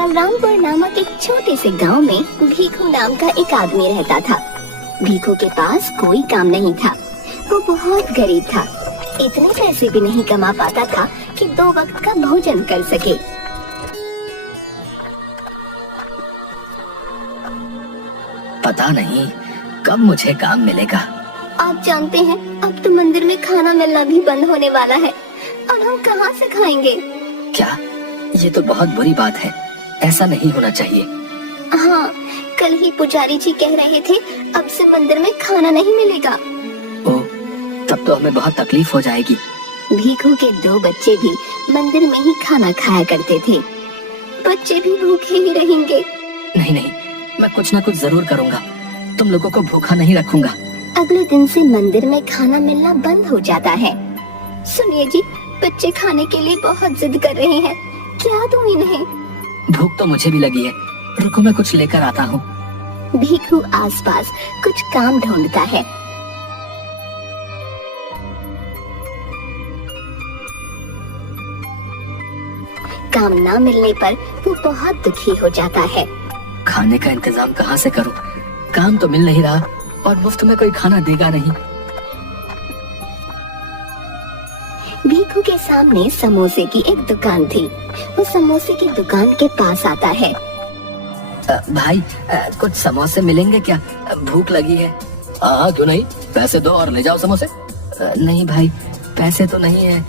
बलरामपुर नामक एक छोटे से गांव में भीखू नाम का एक आदमी रहता था। भीखू के पास कोई काम नहीं था। वो बहुत गरीब था। इतने पैसे भी नहीं कमा पाता था कि 2 वक्त का भोजन कर सके। पता नहीं कब मुझे काम मिलेगा। आप जानते हैं, अब तो मंदिर में खाना मिलना भी बंद होने वाला है और हम कहाँ से खाएंगे? क्या? ये तो बहुत बुरी बात है। ऐसा नहीं होना चाहिए। हाँ, कल ही पुजारी जी कह रहे थे अब से मंदिर में खाना नहीं मिलेगा। ओह, तब तो हमें बहुत तकलीफ हो जाएगी। भीखू के 2 बच्चे भी मंदिर में ही खाना खाया करते थे। बच्चे भी भूखे ही रहेंगे। नहीं नहीं, मैं कुछ ना कुछ जरूर करूँगा। तुम लोगों को भूखा नहीं रखूंगा। अगले दिन से मंदिर में खाना मिलना बंद हो जाता है। सुनिए जी, बच्चे खाने के लिए बहुत जिद कर रहे हैं। क्या दूं इन्हें? भूख तो मुझे भी लगी है। रुको, मैं कुछ लेकर आता हूँ। भीखू आसपास कुछ काम ढूंढता है। काम ना मिलने पर वो बहुत दुखी हो जाता है। खाने का इंतजाम कहाँ से करूँ? काम तो मिल नहीं रहा और मुफ्त में कोई खाना देगा नहीं। भीखू के सामने समोसे की एक दुकान थी। वो समोसे की दुकान के पास आता है। भाई, कुछ समोसे मिलेंगे क्या? भूख लगी है। हाँ, क्यों नहीं, पैसे दो और ले जाओ समोसे। नहीं भाई, पैसे तो नहीं है।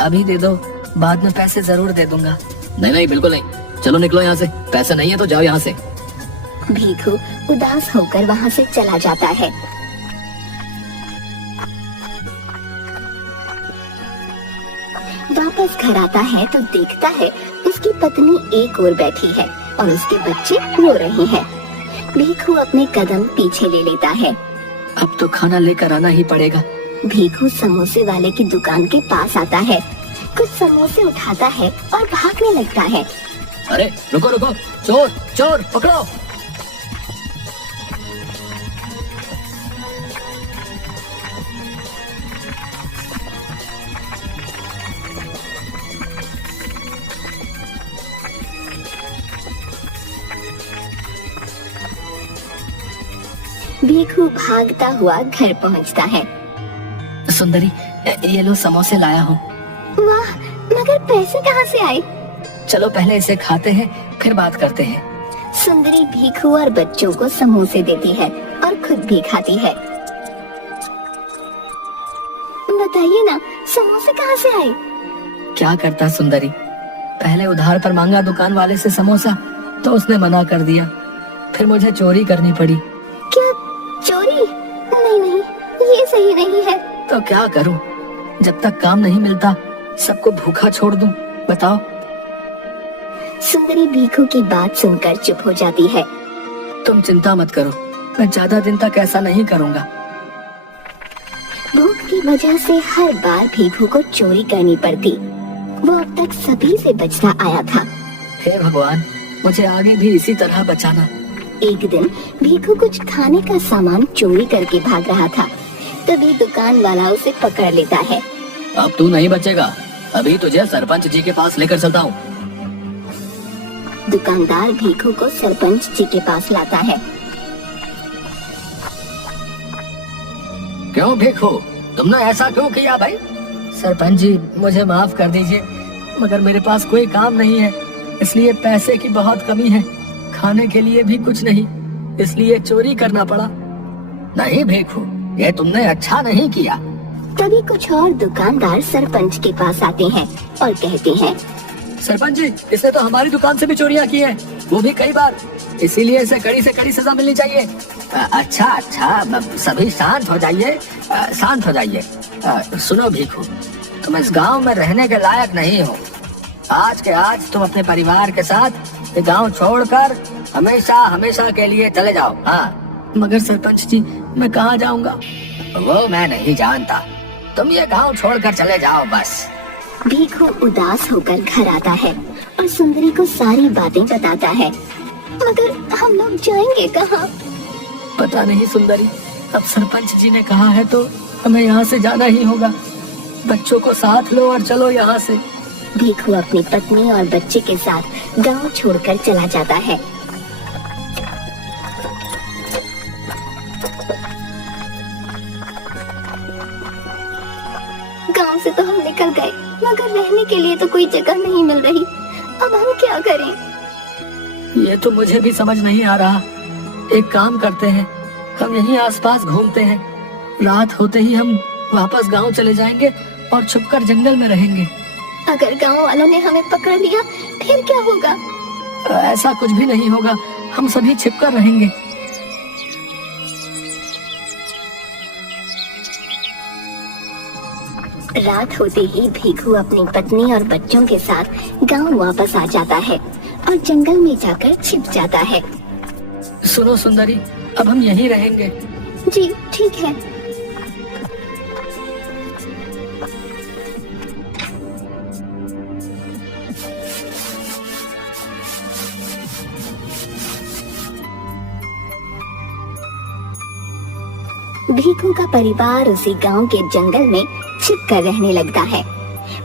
अभी दे दो, बाद में पैसे जरूर दे दूंगा। नहीं नहीं, बिल्कुल नहीं। चलो निकलो यहाँ से। पैसे नहीं है तो जाओ यहाँ से। भीखू उदास होकर वहाँ से चला जाता है। वापस घर आता है तो देखता है उसकी पत्नी एक ओर बैठी है और उसके बच्चे रो रहे हैं। भीखू अपने कदम पीछे ले लेता है। अब तो खाना लेकर आना ही पड़ेगा। भीखू समोसे वाले की दुकान के पास आता है, कुछ समोसे उठाता है और भागने लगता है। अरे रुको रुको, चोर चोर पकड़ो। भीखू भागता हुआ घर पहुंचता है। सुंदरी, ये लो समोसे लाया हूँ। वाह, मगर पैसे कहाँ से आए? चलो पहले इसे खाते हैं, फिर बात करते हैं। सुंदरी भीखू और बच्चों को समोसे देती है और खुद भी खाती है। बताइए ना, समोसे कहाँ से आए? क्या करता सुंदरी, पहले उधार पर मांगा दुकान वाले से समोसा तो उसने मना कर दिया। फिर मुझे चोरी करनी पड़ी। क्या चोरी? नहीं नहीं, ये सही नहीं है। तो क्या करूं? जब तक काम नहीं मिलता सबको भूखा छोड़ दूं? बताओ। सुंदरी भीखू की बात सुनकर चुप हो जाती है। तुम चिंता मत करो, मैं ज्यादा दिन तक ऐसा नहीं करूंगा। भूख की वजह से हर बार भीखू को चोरी करनी पड़ती। वो अब तक सभी से बचता आया था। हे भगवान, मुझे आगे भी इसी तरह बचाना। एक दिन भीखू कुछ खाने का सामान चोरी करके भाग रहा था। तभी दुकान वाला उसे पकड़ लेता है। अब तू नहीं बचेगा, अभी तुझे सरपंच जी के पास लेकर चलता हूँ। दुकानदार भीखू को सरपंच जी के पास लाता है। क्यों भीखू, तुमने ऐसा क्यों किया भाई? सरपंच जी, मुझे माफ कर दीजिए, मगर मेरे पास कोई काम नहीं है, इसलिए पैसे की बहुत कमी है। खाने के लिए भी कुछ नहीं, इसलिए चोरी करना पड़ा। नहीं भीखू, ये तुमने अच्छा नहीं किया। तभी कुछ और दुकानदार सरपंच के पास आते हैं और कहते हैं, सरपंच जी, इसने तो हमारी दुकान से भी चोरियां की हैं, वो भी कई बार, इसीलिए इसे कड़ी से कड़ी सजा मिलनी चाहिए। अच्छा अच्छा, सभी शांत हो जाइए, शांत हो जाइए। सुनो भीखू, तुम इस गांव में रहने के लायक नहीं हो। आज के आज तुम अपने परिवार के साथ ये गांव छोड़कर हमेशा हमेशा के लिए चले जाओ। हाँ, मगर सरपंच जी, मैं कहाँ जाऊंगा? वो मैं नहीं जानता, तुम ये गांव छोड़कर चले जाओ बस। भीखू उदास होकर घर आता है और सुंदरी को सारी बातें बताता है। मगर हम लोग जाएंगे कहाँ? पता नहीं सुंदरी, अब सरपंच जी ने कहा है तो हमें यहाँ से जाना ही होगा। बच्चों को साथ लो और चलो यहाँ से। भीखू अपनी पत्नी और बच्चे के साथ गांव छोड़कर चला जाता है। गांव से तो हम निकल गए, मगर रहने के लिए तो कोई जगह नहीं मिल रही। अब हम क्या करें? ये तो मुझे भी समझ नहीं आ रहा। एक काम करते हैं, हम यहीं आसपास घूमते हैं। रात होते ही हम वापस गांव चले जाएंगे और छुपकर जंगल में रहेंगे। अगर गांव वालों ने हमें पकड़ लिया फिर क्या होगा? ऐसा कुछ भी नहीं होगा, हम सभी छिपकर रहेंगे। रात होते ही भीखू अपनी पत्नी और बच्चों के साथ गांव वापस आ जाता है और जंगल में जाकर छिप जाता है। सुनो सुंदरी, अब हम यहीं रहेंगे। जी ठीक है। भीखू का परिवार उसी गांव के जंगल में छिप कर रहने लगता है।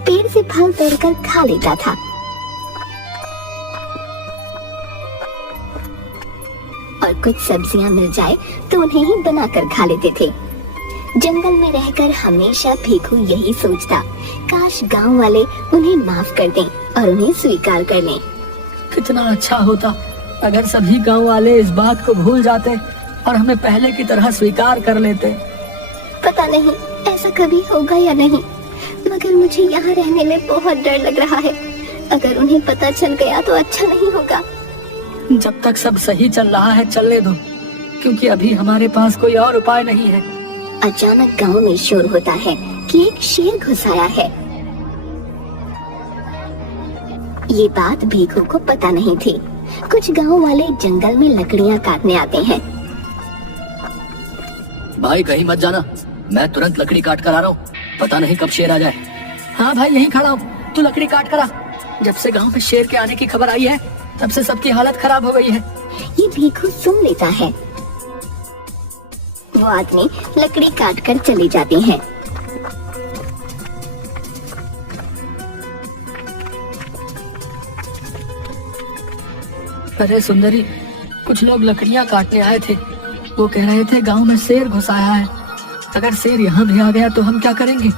पेड़ से फल तोड़कर खा लेता था। और कुछ सब्जियां मिल जाए तो उन्हें ही बनाकर खा लेते थे। जंगल में रहकर हमेशा भीखू यही सोचता, काश गांव वाले उन्हें माफ कर दें और उन्हें स्वीकार कर लें। कितना अच्छा होता अगर सभी गांव वाले इस बात को भूल जाते और हमें पहले की तरह स्वीकार कर लेते। पता नहीं ऐसा कभी होगा या नहीं, मगर मुझे यहाँ रहने में बहुत डर लग रहा है। अगर उन्हें पता चल गया तो अच्छा नहीं होगा। जब तक सब सही चल रहा है चलने दो, क्योंकि अभी हमारे पास कोई और उपाय नहीं है। अचानक गांव में शोर होता है कि एक शेर घुस आया है। ये बात भीखू को पता नहीं थी। कुछ गांव वाले जंगल में लकड़ियां काटने आते हैं। भाई कहीं मत जाना, मैं तुरंत लकड़ी काट कर आ रहा हूँ। पता नहीं कब शेर आ जाए। हाँ भाई यहीं खड़ा हूँ, तू लकड़ी काट कर आ। जब से गांव में शेर के आने की खबर आई है तब से सबकी हालत खराब हो गई है। ये भीखू सुन लेता है। वो आदमी लकड़ी काट कर चले जाते हैं। अरे सुंदरी, कुछ लोग लकड़ियां काटने आए थे। वो कह रहे थे गांव में शेर घुस आया है। अगर शेर यहाँ भी आ गया तो हम क्या करेंगे?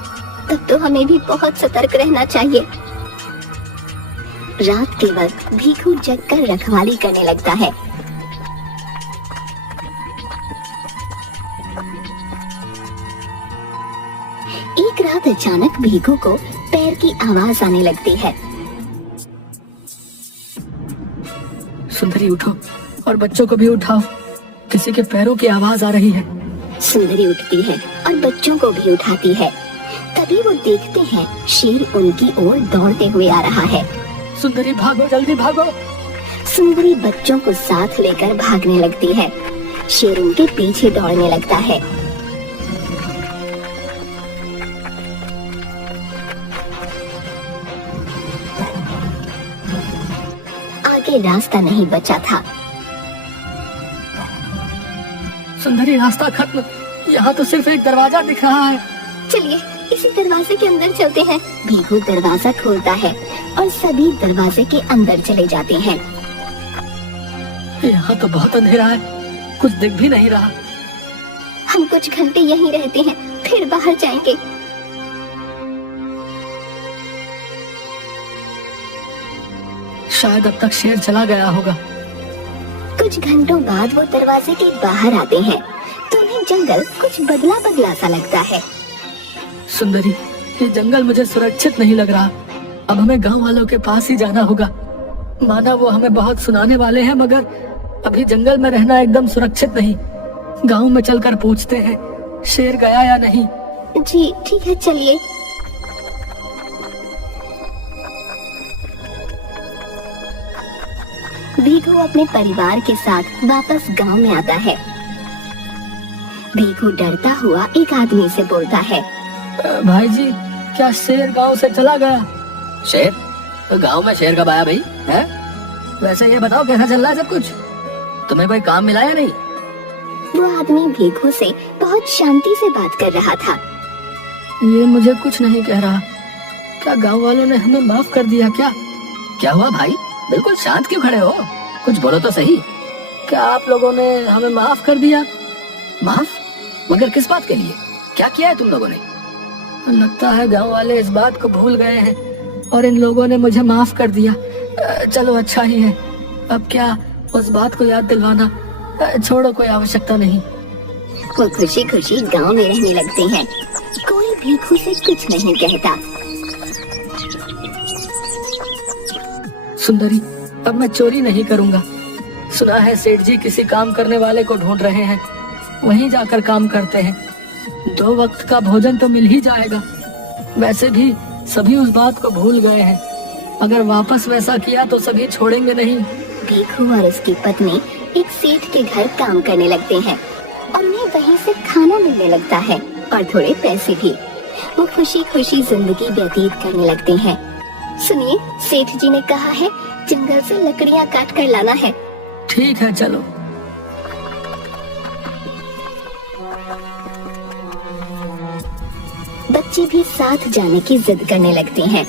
तब तो हमें भी बहुत सतर्क रहना चाहिए। रात के वक्त भीखू जगकर रखवाली करने लगता है। एक रात अचानक भीखू को पैर की आवाज आने लगती है। सुंदरी उठो और बच्चों को भी उठाओ, किसी के पैरों की आवाज आ रही है। सुंदरी उठती है और बच्चों को भी उठाती है। तभी वो देखते हैं शेर उनकी ओर दौड़ते हुए आ रहा है। सुंदरी भागो, जल्दी भागो। सुंदरी बच्चों को साथ लेकर भागने लगती है। शेर उनके पीछे दौड़ने लगता है। आगे रास्ता नहीं बचा था। सुंदरी रास्ता खत्म, यहाँ तो सिर्फ एक दरवाजा दिख रहा है। चलिए इसी दरवाजे के अंदर चलते हैं। भीखू दरवाजा खोलता है और सभी दरवाजे के अंदर चले जाते हैं। यहाँ तो बहुत अंधेरा है, कुछ दिख भी नहीं रहा। हम कुछ घंटे यहीं रहते हैं, फिर बाहर जाएंगे। शायद अब तक शेर चला गया होगा। कुछ घंटों बाद वो दरवाजे के बाहर आते हैं तो उन्हें जंगल कुछ बदला बदला सा लगता है। सुंदरी, ये जंगल मुझे सुरक्षित नहीं लग रहा। अब हमें गांव वालों के पास ही जाना होगा। माना वो हमें बहुत सुनाने वाले हैं, मगर अभी जंगल में रहना एकदम सुरक्षित नहीं। गांव में चलकर पूछते हैं शेर गया या नहीं। जी ठीक है, चलिए। भीखू अपने परिवार के साथ वापस गांव में आता है। भीखू डरता हुआ एक आदमी से बोलता है, भाई जी, क्या शेर गांव से चला गया? शेर? तो गांव में शेर कब आया भाई? है? वैसे ये बताओ कैसा चल रहा है सब कुछ? तुम्हें कोई काम मिला या नहीं? वो आदमी भीखू से बहुत शांति से बात कर रहा था। ये मुझे कुछ नहीं कह रहा। क्या गांव वालों ने हमें माफ कर दिया क्या? क्या हुआ भाई, बिल्कुल शांत क्यों खड़े हो? कुछ बोलो तो सही। क्या आप लोगों ने हमें माफ कर दिया? माफ? मगर किस बात के लिए? क्या किया है तुम लोगों ने? लगता है गांव वाले इस बात को भूल गए हैं और इन लोगों ने मुझे माफ कर दिया। चलो अच्छा ही है। अब क्या उस बात को याद दिलवाना? छोड़ो, कोई आवश्यकता नहीं। वो खुशी खुशी गांव में रहने लगते हैं। कोई भीखू से कुछ नहीं कहता। सुंदरी, अब मैं चोरी नहीं करूंगा। सुना है सेठ जी किसी काम करने वाले को ढूंढ रहे हैं, वहीं जाकर काम करते हैं। 2 वक्त का भोजन तो मिल ही जाएगा। वैसे भी सभी उस बात को भूल गए हैं। अगर वापस वैसा किया तो सभी छोड़ेंगे नहीं। भीखू और उसकी पत्नी एक सेठ के घर काम करने लगते हैं और उन्हें वहीं से खाना मिलने लगता है और थोड़े पैसे भी। वो खुशी खुशी जिंदगी व्यतीत करने लगते हैं। सुनिए, सेठ जी ने कहा है जंगल से लकड़ियाँ काट कर लाना है। ठीक है, चलो। बच्चे भी साथ जाने की जिद करने लगते हैं।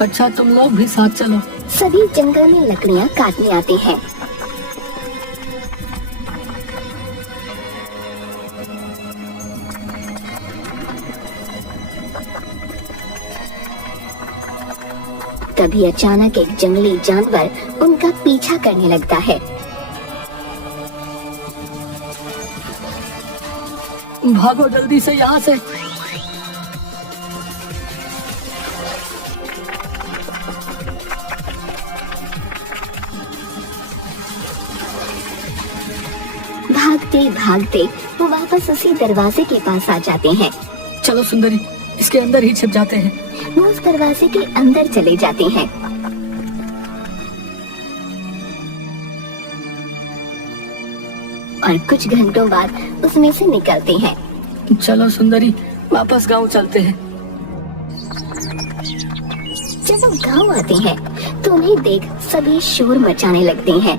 अच्छा, तुम लोग भी साथ चलो। सभी जंगल में लकड़ियाँ काटने आते हैं। तभी अचानक एक जंगली जानवर उनका पीछा करने लगता है। भागो जल्दी से यहाँ से। भागते भागते वो वापस उसी दरवाजे के पास आ जाते हैं। चलो सुंदरी, इसके अंदर ही छिप जाते हैं। वो उस दरवाजे के अंदर चले जाते हैं। और कुछ घंटों बाद उसमें से निकलते हैं। चलो सुंदरी, वापस गांव चलते हैं। जब वो गांव आते हैं तो उन्हें देख सभी शोर मचाने लगते हैं।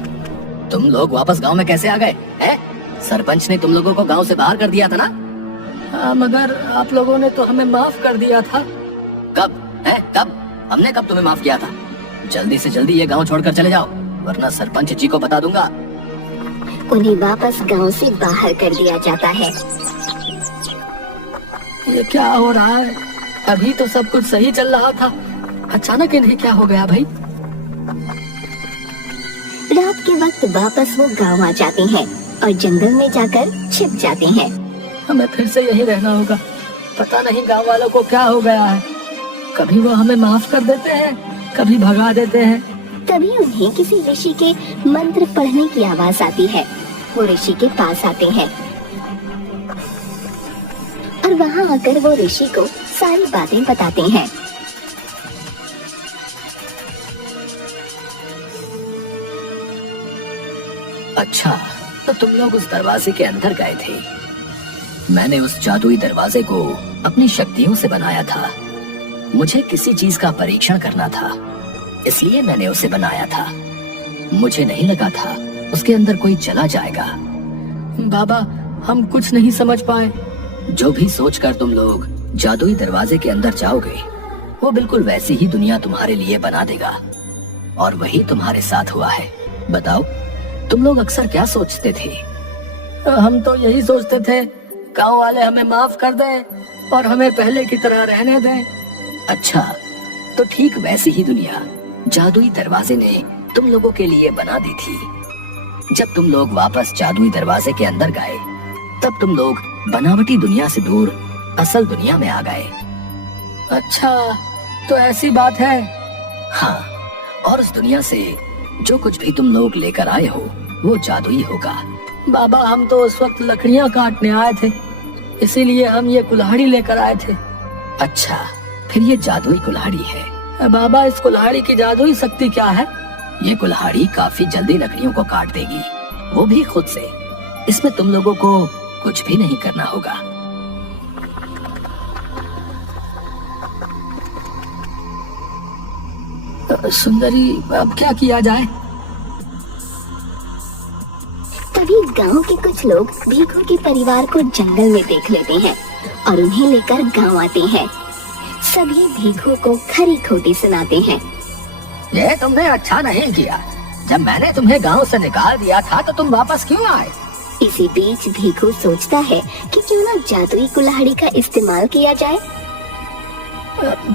तुम लोग वापस गांव में कैसे आ गए हैं? सरपंच ने तुम लोगों को गांव से बाहर कर दिया था ना? मगर आप लोगों ने तो हमें माफ कर दिया था। कब है? कब? हमने कब तुम्हें माफ किया था? जल्दी से जल्दी ये गांव छोड़कर चले जाओ, वरना सरपंच जी को बता दूंगा। उन्हें वापस गांव से बाहर कर दिया जाता है। ये क्या हो रहा है? अभी तो सब कुछ सही चल रहा था, अचानक इन्हें क्या हो गया भाई? रात के वक्त वापस वो गांव आ जाते हैं और जंगल में जाकर छिप जाते हैं। हमें फिर से यही रहना होगा। पता नहीं गांव वालों को क्या हो गया है। कभी वो हमें माफ कर देते हैं, कभी भगा देते हैं। तभी उन्हें किसी ऋषि के मंत्र पढ़ने की आवाज आती है। वो ऋषि के पास आते हैं और वहाँ आकर वो ऋषि को सारी बातें बताते हैं। अच्छा, तो तुम लोग उस दरवाजे के अंदर गए थे। मैंने उस जादुई दरवाजे को अपनी शक्तियों से बनाया था। मुझे किसी चीज का परीक्षण करना था, इसलिए मैंने उसे बनाया था। मुझे नहीं लगा था उसके अंदर कोई चला जाएगा। बाबा, हम कुछ नहीं समझ पाए। जो भी सोचकर तुम लोग जादुई दरवाजे के अंदर जाओगे, वो बिल्कुल वैसी ही दुनिया तुम्हारे लिए बना देगा। और वही तुम्हारे साथ हुआ है। बताओ, तुम लोग अक्सर क्या सोचते थे? हम तो यही सोचते थे गांव वाले हमें माफ कर दें और हमें पहले की तरह रहने दें। अच्छा, तो ठीक वैसी ही दुनिया जादुई दरवाजे ने तुम लोगों के लिए बना दी थी। जब तुम लोग वापस जादुई दरवाजे के अंदर गए, तब तुम लोग बनावटी दुनिया से दूर असल दुनिया में आ गए। अच्छा, तो ऐसी बात है। हाँ, और उस दुनिया से जो कुछ भी तुम लोग लेकर आए हो, वो जादुई होगा। बाबा, हम तो उस वक्त लकड़ियाँ काटने आए थे, इसीलिए हम ये कुल्हाड़ी लेकर आए थे। अच्छा, फिर ये जादुई कुल्हाड़ी है। बाबा, इस कुल्हाड़ी की जादुई शक्ति क्या है? ये कुल्हाड़ी काफी जल्दी लकड़ियों को काट देगी, वो भी खुद से। इसमें तुम लोगों को कुछ भी नहीं करना होगा। सुंदरी, अब क्या किया जाए? तभी गांव के कुछ लोग भीखू के परिवार को जंगल में देख लेते हैं और उन्हें लेकर गांव आते हैं। सभी भीखू को खरी खोटी सुनाते हैं। ये तुमने अच्छा नहीं किया। जब मैंने तुम्हें गांव से निकाल दिया था तो तुम वापस क्यों आए? इसी बीच भीखू सोचता है कि क्यों ना जादुई कुल्हाड़ी का इस्तेमाल किया जाए।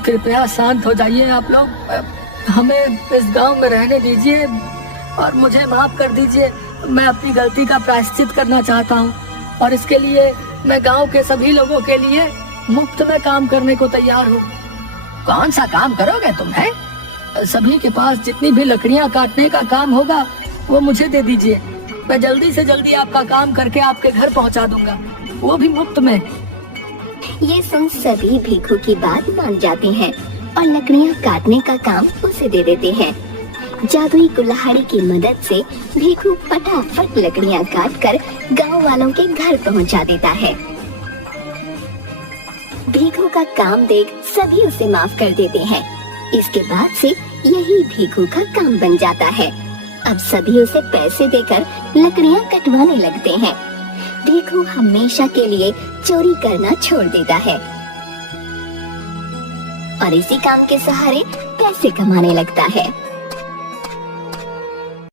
कृपया शांत हो जाइए आप लोग। हमें इस गांव में रहने दीजिए और मुझे माफ कर दीजिए। मैं अपनी गलती का प्रायश्चित करना चाहता हूँ और इसके लिए मैं गांव के सभी लोगों के लिए मुफ्त में काम करने को तैयार हूँ। कौन सा काम करोगे तुम? है सभी के पास जितनी भी लकड़ियाँ काटने का काम होगा वो मुझे दे दीजिए। मैं जल्दी से जल्दी आपका काम करके आपके घर पहुँचा दूंगा, वो भी मुफ्त में। ये सुन सभी भीखू की बात मान जाते हैं और लकड़ियाँ काटने का काम उसे दे देते हैं। जादुई कुल्हाड़ी की मदद से भीखू फटाफट लकड़ियाँ काटकर गांव वालों के घर पहुंचा देता है। भीखू का काम देख सभी उसे माफ कर देते हैं। इसके बाद से यही भीखू का काम बन जाता है। अब सभी उसे पैसे देकर लकड़ियाँ कटवाने लगते हैं। भीखू हमेशा के लिए चोरी करना छोड़ देता है और इसी काम के सहारे पैसे कमाने लगता है।